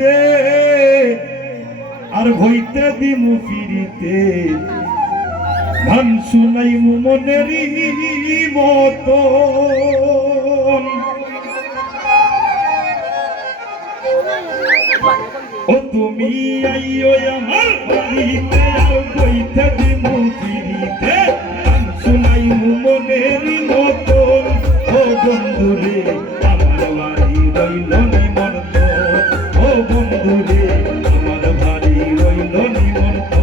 আসিতে আর হইতে দিমু ফিরিতে গান শুনাই মনেরই মতো ও তুমি আইও আমার বাড়িতে আর হইতে দিমু ফিরিতে গান শুনাই মনেরই মতো ও বন্ধুরে আমার বাড়ি রইল নিমন্ত ও বন্ধুরে আমার বাড়ি রইল নিমন্ত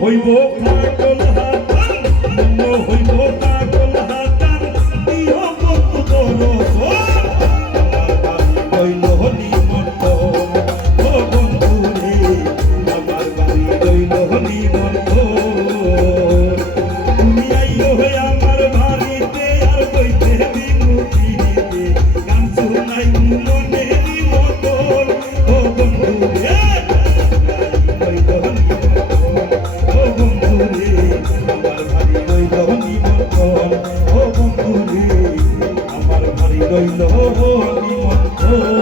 হইব পাগল হাতান মন হইব পাগল হাতান দিও কত দরস আমার বাড়ি রইল নিমন্ত ও বন্ধু রে আমার বাড়ি রইল নিমন্ত তুমি আইও হে আমার বাড়িতে আর কইতে দিমু ফিরিতে গান শুনাই মনে নিমন্ত ও বন্ধু রে রইল নিমন্ত্রণ